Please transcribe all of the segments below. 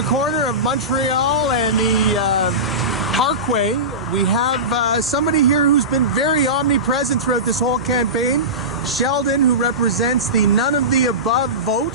the corner of Montreal and the Parkway. We have somebody here who's been very omnipresent throughout this whole campaign. Sheldon, who represents the none of the above vote.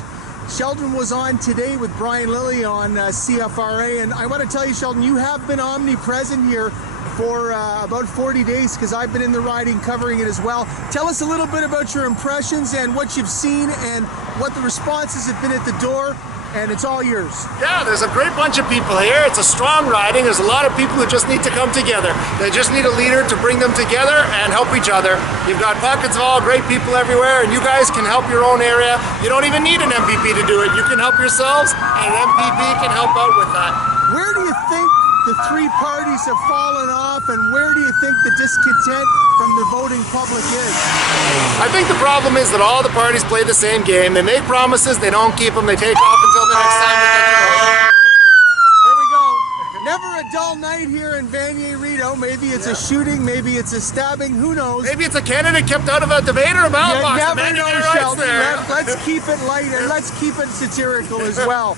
Sheldon was on today with Brian Lilly on CFRA, and I want to tell you, Sheldon, you have been omnipresent here for about 40 days because I've been in the riding covering it as well. Tell us a little bit about your impressions and what you've seen and what the responses have been at the door, and it's all yours. Yeah, there's a great bunch of people here. It's a strong riding. There's a lot of people who just need to come together. They just need a leader to bring them together and help each other. You've got pockets of all great people everywhere, and you guys can help your own area. You don't even need an MPP to do it. You can help yourselves, and an MPP can help out with that. Where do you think the three parties have fallen off, and where do you think the discontent from the voting public is? I think the problem is that all the parties play the same game. They make promises, they don't keep them, they take off until the next time they get to vote. Here we go. Never a dull night here in Vanier. Maybe it's a shooting, maybe it's a stabbing, who knows? Maybe it's a candidate kept out of a debate or a ballot box. You never know, Sheldon. Let's keep it light and let's keep it satirical as well.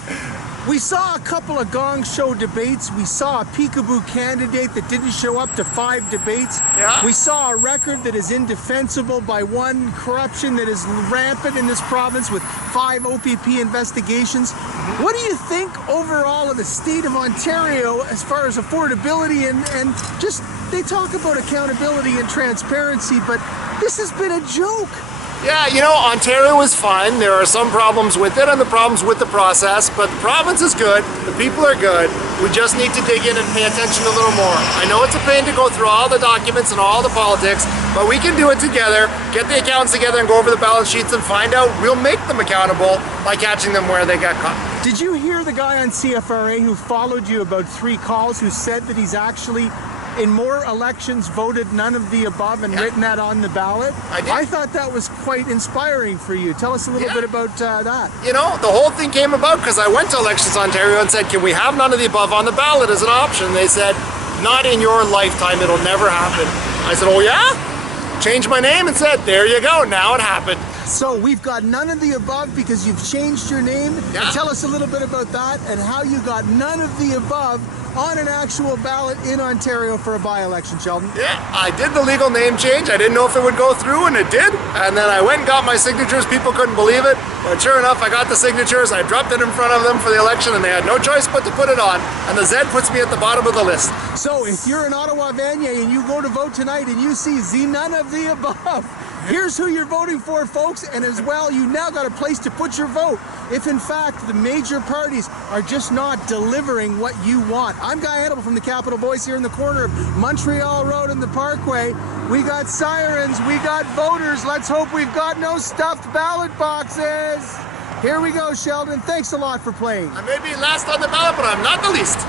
We saw a couple of gong show debates. We saw a peekaboo candidate that didn't show up to 5 debates. Yeah. We saw a record that is indefensible by one, corruption that is rampant in this province with 5 OPP investigations. What do you think overall of the state of Ontario as far as affordability and just, they talk about accountability and transparency, but this has been a joke. Yeah, you know, Ontario is fine. There are some problems with it and the problems with the process, but the province is good, the people are good. We just need to dig in and pay attention a little more. I know it's a pain to go through all the documents and all the politics, but we can do it together, get the accountants together and go over the ballot sheets and find out. We'll make them accountable by catching them where they got caught. Did you hear the guy on CFRA who followed you about 3 calls who said that he's actually in more elections voted none of the above and written that on the ballot? I did. I thought that was quite inspiring for you. Tell us a little bit about that. You know, the whole thing came about because I went to Elections Ontario and said, can we have none of the above on the ballot as an option? They said, not in your lifetime, it'll never happen. I said, oh yeah? Changed my name and said, there you go, now it happened. So we've got none of the above because you've changed your name. Yeah. And tell us a little bit about that and how you got none of the above on an actual ballot in Ontario for a by-election, Sheldon. Yeah, I did the legal name change. I didn't know if it would go through, and it did. And then I went and got my signatures. People couldn't believe it. But sure enough, I got the signatures. I dropped it in front of them for the election, and they had no choice but to put it on. And the Z puts me at the bottom of the list. So if you're in Ottawa, Vanier, and you go to vote tonight and you see none of the above, here's who you're voting for, folks, and as well, you now got a place to put your vote if in fact the major parties are just not delivering what you want. I'm Guy Hannibal from the Capital Voice here in the corner of Montreal Road and the Parkway. We got sirens, we got voters. Let's hope we've got no stuffed ballot boxes. Here we go, Sheldon. Thanks a lot for playing. I may be last on the ballot, but I'm not the least.